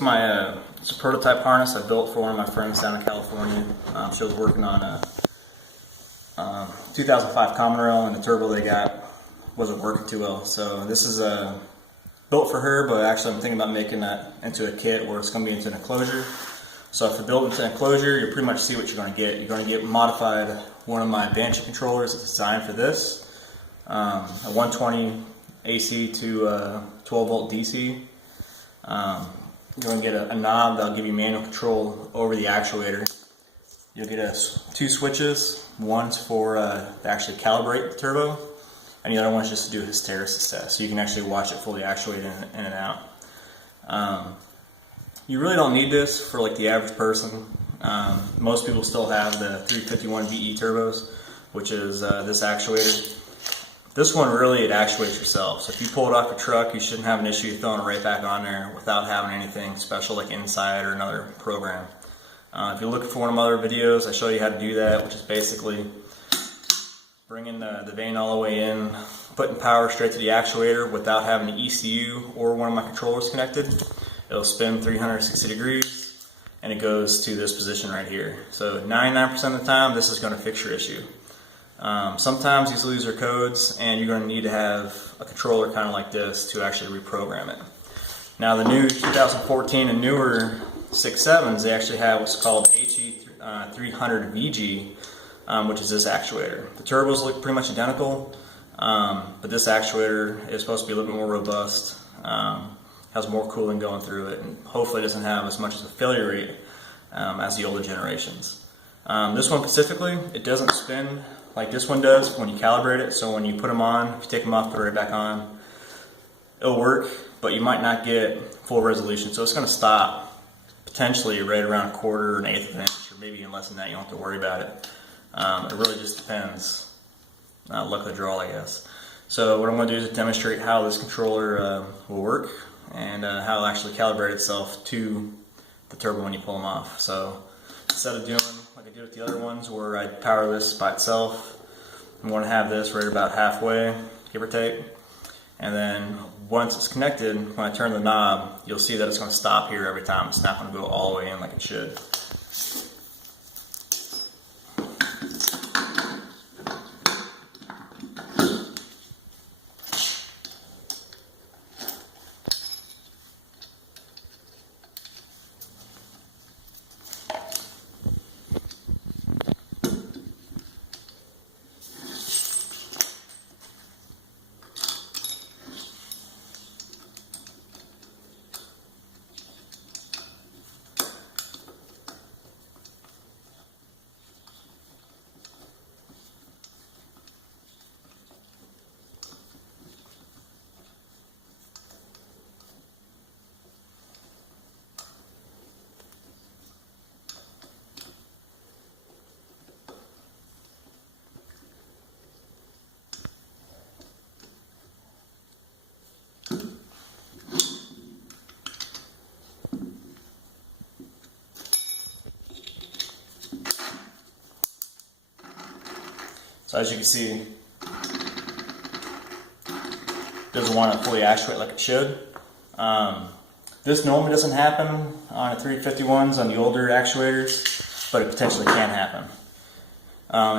It's a prototype harness I built for one of my friends down in California. She was working on a 2005 Common Rail, and the turbo they got wasn't working too well. So this is built for her, but actually I'm thinking about making that into a kit where it's going to be into an enclosure. So if you build into an enclosure, you'll pretty much see what you're going to get. You're going to get modified one of my Banshee controllers that's designed for this, a 120 AC to 12 volt DC. You're going to get a knob that'll give you manual control over the actuator. You'll get two switches. One's for to actually calibrate the turbo, and the other one's just to do a hysteresis test, so you can actually watch it fully actuate in and out. You really don't need this for like the average person. Most people still have the 351 VE turbos, which is this actuator. This one really, it actuates yourself. So if you pull it off your truck, you shouldn't have an issue throwing it right back on there without having anything special like Inside or another program. If you're looking for one of my other videos, I show you how to do that, which is basically bringing the vane all the way in, putting power straight to the actuator without having the ECU or one of my controllers connected. It'll spin 360 degrees and it goes to this position right here. So 99% of the time, this is going to fix your issue. Sometimes these lose their codes, and you're going to need to have a controller kind of like this to actually reprogram it. Now the new 2014 and newer 6.7s, they actually have what's called HE300VG, which is this actuator. The turbos look pretty much identical, but this actuator is supposed to be a little bit more robust, has more cooling going through it, and hopefully doesn't have as much as a failure rate as the older generations. This one specifically, it doesn't spin like this one does when you calibrate it. So when you put them on, if you take them off, put it right back on, it'll work, but you might not get full resolution. So it's going to stop potentially right around 1/4 or 1/8 of an inch, or maybe even less than that. You don't have to worry about it. It really just depends. Luck of the draw, I guess. So what I'm going to do is demonstrate how this controller will work and how it'll actually calibrate itself to the turbo when you pull them off. So instead of doing like I did with the other ones where I power this by itself, I'm going to have this right about halfway, give or take. And then once it's connected, when I turn the knob, you'll see that it's going to stop here every time. It's not going to go all the way in like it should. So as you can see, it doesn't want to fully actuate like it should. This normally doesn't happen on the 351s on the older actuators, but it potentially can happen.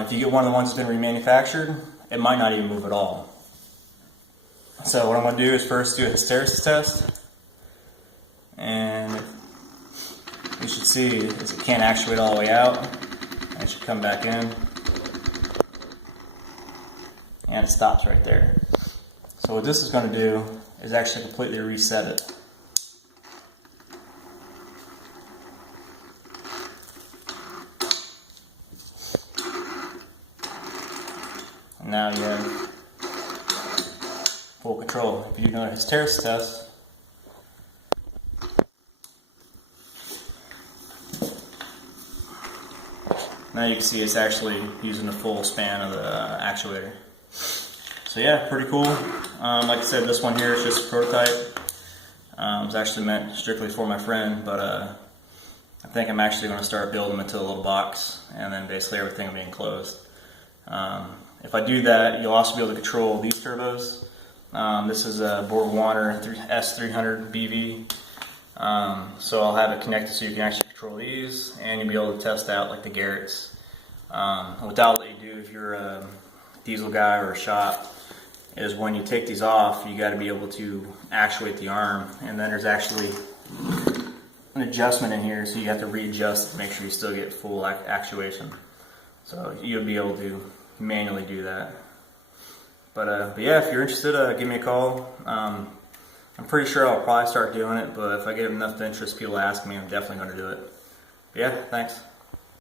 If you get one of the ones that's been remanufactured, it might not even move at all. So what I'm going to do is first do a hysteresis test, and you should see is it can't actuate all the way out, and it should come back in. And it stops right there. So what this is going to do is actually completely reset it. And now you have full control. If you do another hysteresis test, now you can see it's actually using the full span of the actuator. So yeah, pretty cool. Like I said, this one here is just a prototype. It was actually meant strictly for my friend, but I think I'm actually going to start building them into a little box, and then basically everything will be enclosed. If I do that, you'll also be able to control these turbos. This is a Borg Warner S300 BV. So I'll have it connected so you can actually control these, and you'll be able to test out like the Garrett's. What I'll let you do if you're a diesel guy or a shop is when you take these off, you got to be able to actuate the arm, and then there's actually an adjustment in here, so you have to readjust to make sure you still get full actuation. So you'll be able to manually do that. But yeah, if you're interested, give me a call. I'm pretty sure I'll probably start doing it, but if I get enough interest, people ask me, I'm definitely going to do it. But yeah, thanks.